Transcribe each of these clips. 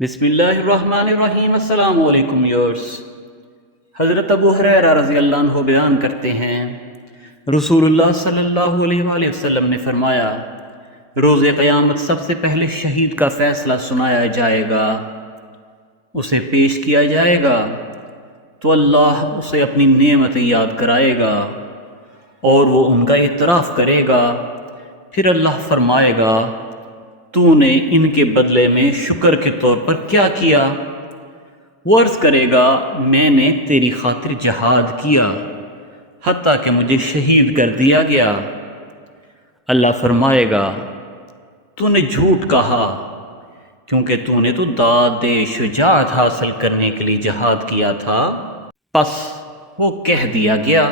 بسم اللہ الرحمن الرحیم۔ السلام علیکم یورس۔ حضرت ابو ہریرہ رضی اللہ عنہ بیان کرتے ہیں، رسول اللہ صلی اللہ علیہ وآلہ وسلم نے فرمایا، روز قیامت سب سے پہلے شہید کا فیصلہ سنایا جائے گا، اسے پیش کیا جائے گا تو اللہ اسے اپنی نعمتیں یاد کرائے گا اور وہ ان کا اعتراف کرے گا۔ پھر اللہ فرمائے گا، تو نے ان کے بدلے میں شکر کے طور پر کیا کیا؟ وہ عرض کرے گا، میں نے تیری خاطر جہاد کیا حتیٰ کہ مجھے شہید کر دیا گیا۔ اللہ فرمائے گا، تو نے جھوٹ کہا کیونکہ تو نے تو داد شجاعت حاصل کرنے کے لیے جہاد کیا تھا، پس وہ کہہ دیا گیا۔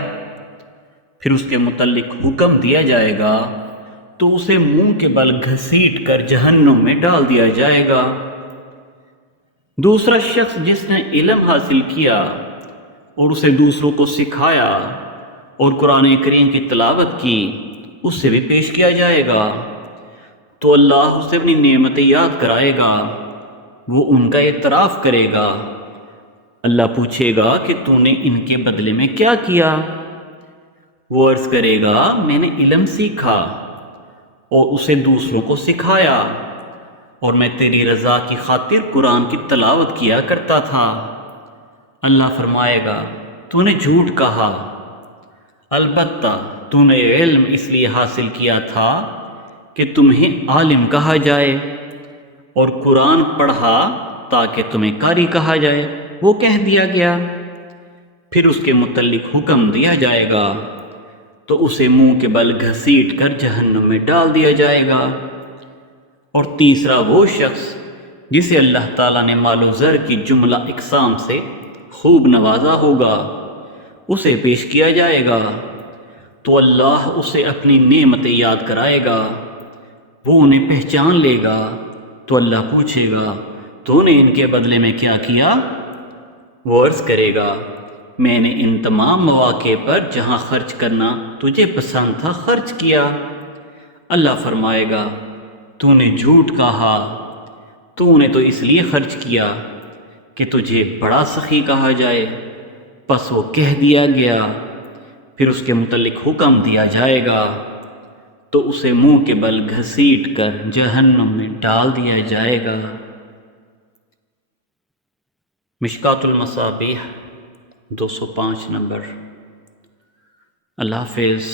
پھر اس کے متعلق حکم دیا جائے گا تو اسے منہ کے بل گھسیٹ کر جہنم میں ڈال دیا جائے گا۔ دوسرا شخص جس نے علم حاصل کیا اور اسے دوسروں کو سکھایا اور قرآن کریم کی تلاوت کی، اس سے بھی پیش کیا جائے گا تو اللہ اسے اپنی نعمتیں یاد کرائے گا، وہ ان کا اعتراف کرے گا۔ اللہ پوچھے گا کہ تو نے ان کے بدلے میں کیا کیا؟ وہ عرض کرے گا، میں نے علم سیکھا اور اسے دوسروں کو سکھایا، اور میں تیری رضا کی خاطر قرآن کی تلاوت کیا کرتا تھا۔ اللہ فرمائے گا، تو نے جھوٹ کہا، البتہ تو نے علم اس لیے حاصل کیا تھا کہ تمہیں عالم کہا جائے، اور قرآن پڑھا تاکہ تمہیں قاری کہا جائے، وہ کہہ دیا گیا۔ پھر اس کے متعلق حکم دیا جائے گا تو اسے منہ کے بل گھسیٹ کر جہنم میں ڈال دیا جائے گا۔ اور تیسرا وہ شخص جسے اللہ تعالیٰ نے مال و زر کی جملہ اقسام سے خوب نوازا ہوگا، اسے پیش کیا جائے گا تو اللہ اسے اپنی نعمتیں یاد کرائے گا، وہ انہیں پہچان لے گا تو اللہ پوچھے گا، تو نے ان کے بدلے میں کیا کیا؟ وہ عرض کرے گا، میں نے ان تمام مواقع پر جہاں خرچ کرنا تجھے پسند تھا خرچ کیا۔ اللہ فرمائے گا، تو نے جھوٹ کہا، تو نے تو اس لیے خرچ کیا کہ تجھے بڑا سخی کہا جائے، پس وہ کہہ دیا گیا۔ پھر اس کے متعلق حکم دیا جائے گا تو اسے منہ کے بل گھسیٹ کر جہنم میں ڈال دیا جائے گا۔ مشکات المصابیح 205 نمبر۔ اللہ حافظ۔